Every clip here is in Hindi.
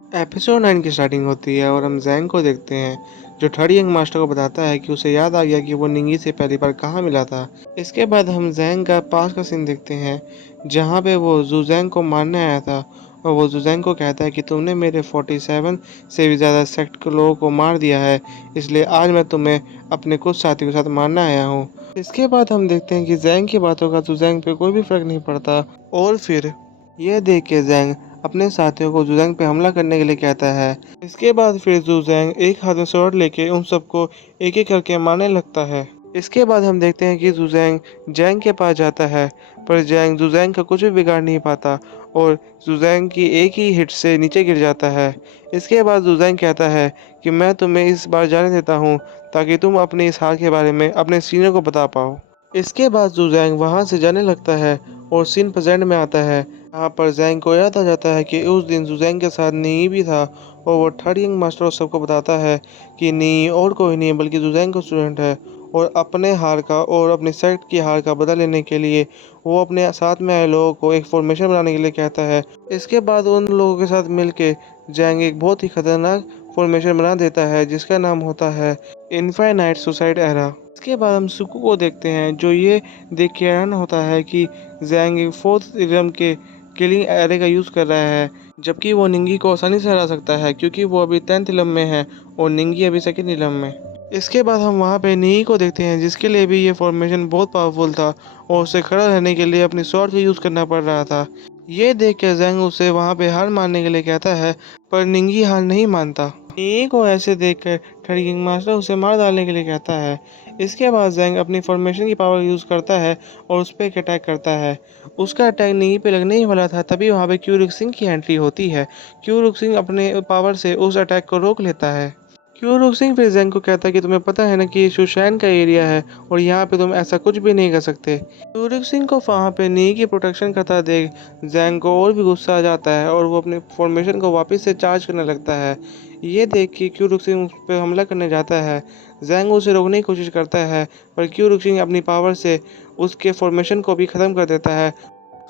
एपिसोड 9 की स्टार्टिंग होती है और हम ज़ैंग को देखते हैं, जो थर्ड यंग मास्टर को बताता है कि उसे याद आ गया कि वो निंगी से पहली बार कहाँ मिला था। इसके बाद हम ज़ैंग का पास का सीन देखते हैं, जहाँ पे वो ज़ुज़ैंग को मारने आया था और वो ज़ुज़ैंग को कहता है कि तुमने मेरे 47 से भी ज़्यादा सेक्ट के लोगों को मार दिया है, इसलिए आज मैं तुम्हें अपने कुछ साथियों के साथ मारने आया हूँ। इसके बाद हम देखते हैं कि ज़ैंग की बातों का ज़ुज़ैंग पे कोई भी फ़र्क नहीं पड़ता और फिर यह देख के ज़ैंग अपने साथियों को ज़ुज़ैंग पे हमला करने के लिए कहता है। इसके बाद फिर ज़ुज़ैंग एक हाथ में स्वॉर्ड लेके उन सबको एक-एक करके मारने लगता है। इसके बाद हम देखते हैं कि ज़ुज़ैंग ज़ैंग के पास जाता है, पर ज़ैंग ज़ुज़ैंग का कुछ भी बिगाड़ नहीं पाता और ज़ुज़ैंग की एक ही हिट से नीचे गिर जाता है। इसके बाद ज़ुज़ैंग कहता है कि मैं तुम्हें इस बार जाने देता हूँ, ताकि तुम अपनी इस हार के बारे में अपने सीनियर को बता पाओ। इसके बाद ज़ुज़ैंग वहाँ से जाने लगता है और सीन प्रेजेंट में आता है। यहाँ पर ज़ैंग को याद आ जाता है कि उस दिन ज़ुज़ैंग के साथ नी भी था और वो थर्ड यंग मास्टर उस सबको बताता है कि नी और कोई नहीं बल्कि ज़ुज़ैंग का स्टूडेंट है और अपने हार का और अपने सेक्ट की हार का बदला लेने के लिए वो अपने साथ में आए लोगों को एक फॉर्मेशन बनाने के लिए कहता है। इसके बाद उन लोगों के साथ मिलके ज़ैंग एक बहुत ही खतरनाक फॉर्मेशन बना देता है, जिसका नाम होता है इनफाइनाइट सुसाइड एरा। इसके बाद हम सुकू को देखते हैं, जो ये देख के हैरान होता है कि ज़ैंग फोर्थ इलम के किलिंग एरे का यूज़ कर रहा है, जबकि वो निंगी को आसानी से हरा सकता है क्योंकि वो अभी 10th इलम में है और निंगी अभी सेकंड इलम में। इसके बाद हम वहाँ पे नी को देखते हैं, जिसके लिए भी ये फॉर्मेशन बहुत पावरफुल था और उसे खड़ा रहने के लिए अपनी स्वॉर्ड का यूज़ करना पड़ रहा था। ये देख कर ज़ैंग उसे वहाँ पे हार मानने के लिए कहता है, पर निंगी हार नहीं मानता। नी को ऐसे देखकर थर्ड किंग मास्टर उसे मार डालने के लिए कहता है। इसके बाद ज़ैंग अपनी फॉर्मेशन की पावर यूज़ करता है और उस पर एक अटैक करता है। उसका अटैक नी पे लगने ही वाला था, तभी वहाँ पे क्यूरिक सिंह की एंट्री होती है। क्यूरिक सिंह अपने पावर से उस अटैक को रोक लेता है। क्यूरिक सिंह फिर ज़ैंग को कहता है कि तुम्हें पता है ना कि ये शुशैन का एरिया है और यहाँ पे तुम ऐसा कुछ भी नहीं कर सकते। क्यूरिक सिंह को वहाँ पे नी की प्रोटेक्शन करता देख ज़ैंग को और भी गुस्सा आ जाता है और वो अपने फॉर्मेशन को वापस से चार्ज करने लगता है। ये देख के क्यूरिक सिंह उस पर हमला करने जाता है। ज़ैंग उसे रोकने की कोशिश करता है, पर क्यूरिक सिंह अपनी पावर से उसके फॉर्मेशन को भी ख़त्म कर देता है।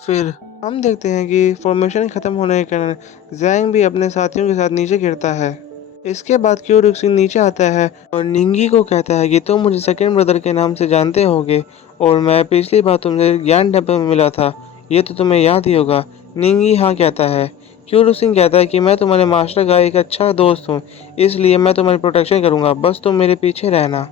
फिर हम देखते हैं कि फॉर्मेशन ख़त्म होने के कारण ज़ैंग भी अपने साथियों के साथ नीचे गिरता है। इसके बाद क्यूरिक सिंह नीचे आता है और निंगी को कहता है कि तुम मुझे सेकंड ब्रदर के नाम से जानते होगे और मैं पिछली बार तुमसे ज्ञान टेम्पल में मिला था, ये तो तुम्हें याद ही होगा। निंगी हाँ कहता है। क्यूरिक सिंह कहता है कि मैं तुम्हारे मास्टर का एक अच्छा दोस्त हूँ, इसलिए मैं तुम्हारी प्रोटेक्शन करूँगा, बस तुम मेरे पीछे रहना।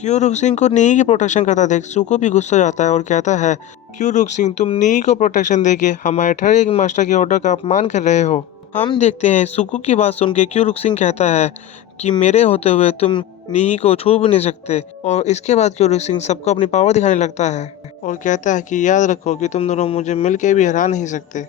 क्यूरुक सिंह को नी की प्रोटेक्शन करता देख सुको भी गुस्सा जाता है और कहता है, क्यूरुक सिंह तुम नी को प्रोटेक्शन देके हमारे थर्ड एक मास्टर के ऑर्डर का अपमान कर रहे हो। हम देखते हैं सुकु की बात सुन के क्यूरुक सिंह कहता है कि मेरे होते हुए तुम नी को छू भी नहीं सकते। और इसके बाद क्यूरुक सिंह सबको अपनी पावर दिखाने लगता है और कहता है कि याद रखो कि तुम दोनों मुझे मिल के भी हरा नहीं सकते।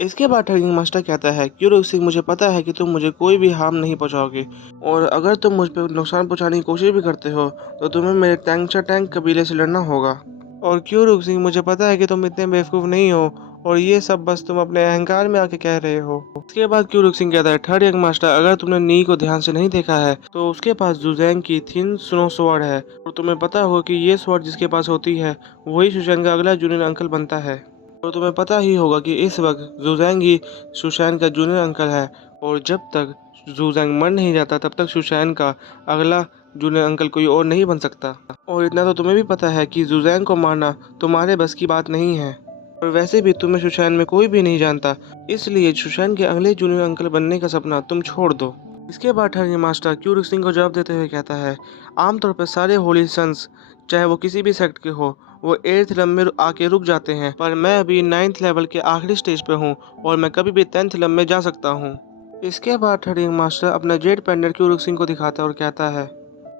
इसके बाद थर्गिंग मास्टर कहता है, क्यूरिक सिंह मुझे पता है कि तुम मुझे कोई भी हार्म नहीं पहुंचाओगे और अगर तुम मुझ पर नुकसान पहुंचाने की कोशिश भी करते हो तो तुम्हें मेरे टैंकचा टैंक कबीले से लड़ना होगा। और क्यूरिक सिंह मुझे पता है कि तुम इतने बेवकूफ़ नहीं हो और ये सब बस तुम अपने अहंकार में आके कह रहे हो। इसके बाद क्यूरिक सिंह कहता है, थर्ड यंग मास्टर अगर तुमने नी को ध्यान से नहीं देखा है तो उसके पास जुजैंग की थिन स्नो स्वॉर्ड है और तुम्हें पता होगा कि ये स्वॉर्ड जिसके पास होती है वही सुशैन का अगला जूनियर अंकल बनता है। और तुम्हें पता ही होगा कि इस वक्त जुजैंग ही सुशैन का जूनियर अंकल है और जब तक जुजैंग मर नहीं जाता तब तक सुशैन का अगला जूनियर अंकल कोई और नहीं बन सकता। और इतना तो तुम्हें भी पता है कि जुजैंग को मारना तुम्हारे बस की बात नहीं है और वैसे भी तुम्हें सुशैन में कोई भी नहीं जानता, इसलिए सुशैन के अगले जूनियर अंकल बनने का सपना तुम छोड़ दो। इसके बाद ठगी मास्टर क्यूरिक सिंह को जवाब देते हुए कहता है, आमतौर पर सारे होली सन्स चाहे वो किसी भी सेक्ट के हो वो 8th लेवल में आके रुक जाते हैं, पर मैं अभी 9th लेवल के आखिरी स्टेज पे हूँ और मैं कभी भी 10th लेवल में जा सकता हूँ। इसके बाद थर्ड मास्टर अपना जेड पेंडेंट क्यूरिक सिंह को दिखाता है और कहता है,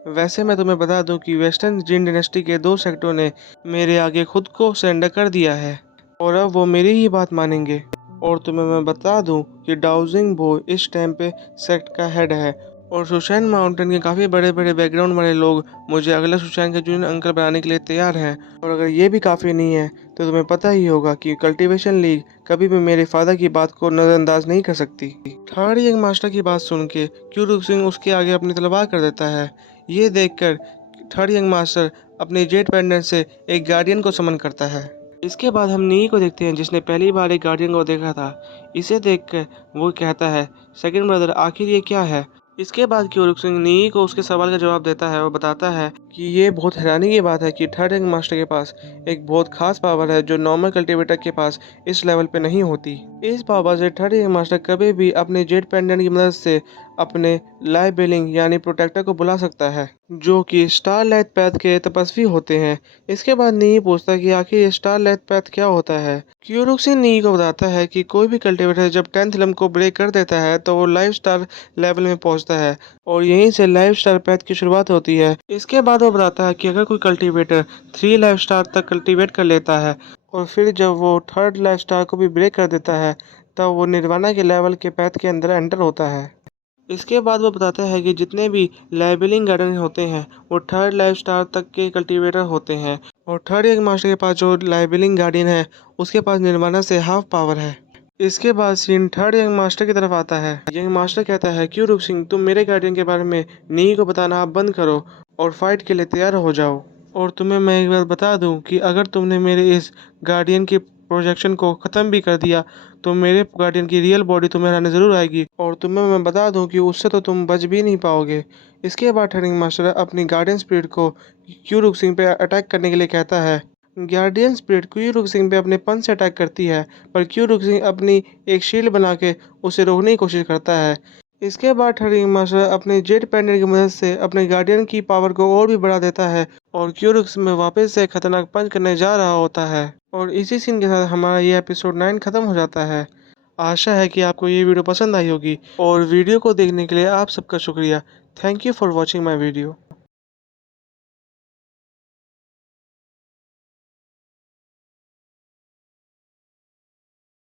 वैसे मैं तुम्हें बता दूं कि वेस्टर्न जिन डायनेस्टी के 2 सेक्टरों ने मेरे आगे खुद को सरेंडर कर दिया है और अब वो मेरी ही बात मानेंगे। और तुम्हें मैं बता दूं कि डाउजिंग बो इस टाइम पे सेक्ट का हेड है और सुशैन माउंटेन के काफ़ी बड़े बड़े बैकग्राउंड वाले लोग मुझे अगला सुशैन का जूनियर अंकल बनाने के लिए तैयार हैं। और अगर ये भी काफ़ी नहीं है तो तुम्हें पता ही होगा कि कल्टीवेशन लीग कभी भी मेरे फादर की बात को नज़रअंदाज नहीं कर सकती। थर्ड यंग मास्टर की बात सुन के क्यूरिक सिंह उसके आगे अपनी तलवार कर देता है। ये देखकर थर्ड यंग मास्टर अपने जेट पेंडेंट से एक गार्डियन को समन करता है। इसके बाद हम नी को देखते हैं जिसने पहली बार एक गार्डियन को देखा था। इसे देखकर वो कहता है, सेकंड ब्रदर आखिर ये क्या है? इसके बाद क्यूरिक सिंह नी को उसके सवाल का जवाब देता है और बताता है कि ये बहुत हैरानी की बात है कि थर्ड रैंक मास्टर के पास एक बहुत खास पावर है जो नॉर्मल कल्टीवेटर के पास इस लेवल पे नहीं होती। इस पावर से थर्ड रैंक मास्टर कभी भी अपने जेट पेंडेंट की मदद से अपने लाइव बिलिंग यानी प्रोटेक्टर को बुला सकता है, जो कि स्टारलाइट पैथ के तपस्वी होते हैं। इसके बाद नी पूछता है कि आखिर ये स्टारलाइट पैथ क्या होता है। क्यूरोक्सिन नी को बताता है कि कोई भी कल्टीवेटर जब 10th लंब को ब्रेक कर देता है तो वो लाइव स्टार लेवल में पहुंचता है और यहीं से लाइव स्टार पैथ की शुरुआत होती है। इसके बाद वो बताता है कि अगर कोई कल्टीवेटर 3 लाइव स्टार तक कल्टीवेट कर लेता है और फिर जब वो थर्ड लाइव स्टार को भी ब्रेक कर देता है तब वो निर्वाणा के लेवल के पैथ के अंदर एंटर होता है। इसके बाद वो बताता है कि जितने भी लेबलिंग गार्डन होते हैं वो थर्ड लाइफ स्टार तक के कल्टीवेटर होते हैं और थर्ड एक मास्टर के पास जो लेबलिंग गार्डियन है उसके पास निर्माणा से हाफ पावर है। इसके बाद सीन थर्ड यंग मास्टर की तरफ आता है। यंग मास्टर कहता है, क्यों रुक सिंह, तुम मेरे गार्डियन के बारे में नी को बताना आप बंद करो और फाइट के लिए तैयार हो जाओ। और तुम्हें मैं एक बात बता दूं कि अगर तुमने मेरे इस गार्डियन की प्रोजेक्शन को ख़त्म भी कर दिया तो मेरे गार्डियन की रियल बॉडी तुम्हें हराने ज़रूर आएगी और तुम्हें मैं बता दूं कि उससे तो तुम बच भी नहीं पाओगे। इसके बाद टर्निंग मास्टर अपनी गार्डियन स्पिरिट को क्यूरुक सिंह पे अटैक करने के लिए कहता है। गार्डियन स्पिरिट क्यूरुक सिंह पे अपने पंच से अटैक करती है पर क्यूरुक सिंह अपनी एक शील्ड बना के उसे रोकने की कोशिश करता है। इसके बाद टर्निंग मास्टर अपने जेट पेंडेंट की मदद से अपने गार्डियन की पावर को और भी बढ़ा देता है और क्यूरुक में वापस से खतरनाक पंच करने जा रहा होता है। और इसी सीन के साथ हमारा ये एपिसोड 9 खत्म हो जाता है। आशा है कि आपको ये वीडियो पसंद आई होगी और वीडियो को देखने के लिए आप सबका शुक्रिया। Thank you for watching my video.